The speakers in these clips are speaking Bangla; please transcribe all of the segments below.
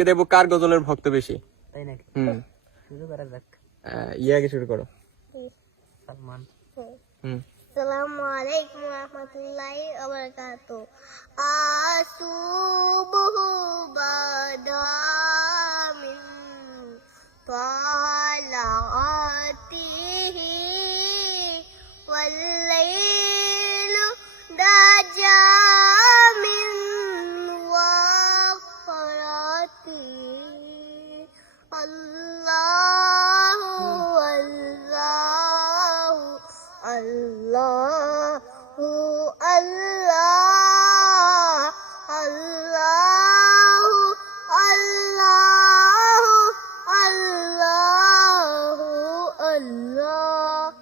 আজকে দেখবো কার গজলের ভক্ত বেশি। তাই নাকি? শুরু করা যাক। ইয়াকে শুরু করো। সালমান। আসসালামু আলাইকুম রহমতুল্লাহি ওয়া বারাকাতুহু। আসুবহু বাদা মিন তালাআতিহি ওয়াল লাইলু দাজা মিন ওয়াফরাতিহি আল্লাহু আল্লাহু আল্লাহু আল্লাহ আল্লাহু আল্লাহু আল্লাহু আল্লাহ।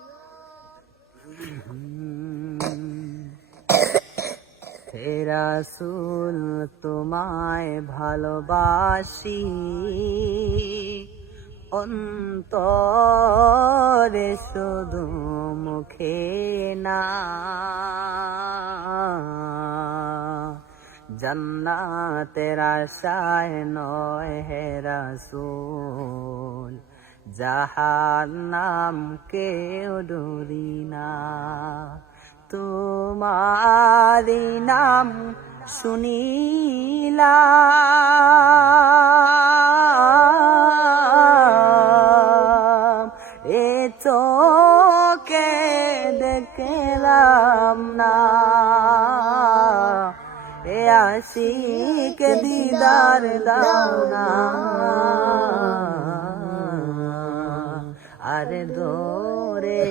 হে রাসূল তোমায় ভালোবাসি, অন্তরে শুধু মুখে না। জান্নাতের আশায় নয় হে রাসূল, জাহান্নাম কেউ ডরি না। তোমারি নাম শুনিলাম, এ চোখে দেখলাম না। এ আশিক দিদার দাও না, আরে দূরে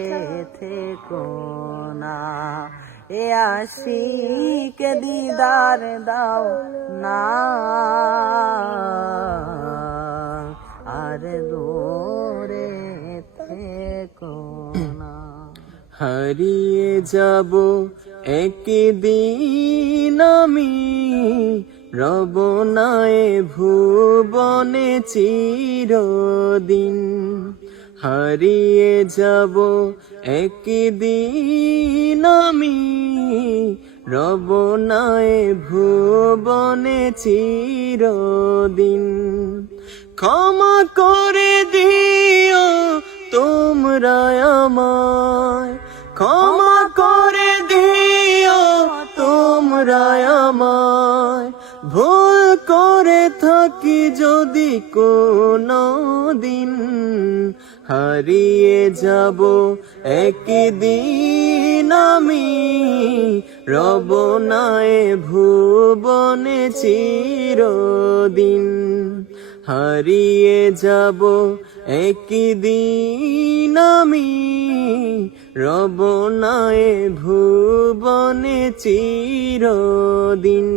থেকো না। এ আশিক দিদার দাও না, আরে দূরে থেকো না। হারিয়ে যাব একদিন আমি, রব নাই ভুবনে চিরদিন। হারিয়ে যাব একদিন আমি, রব নাই ভুবনে চিরদিন। ক্ষমা করে দিও তোমরা আমায়, ক্ষমা করে দিও তোমরা আমায়। ভুল করে থাকি যদি কোনো দিন, হারিয়ে যাব একদিন আমি, রব নাই ভুবনে চিরদিন। হারিয়ে যাব একদিন আমি, রব নাই ভুবনে চিরদিন।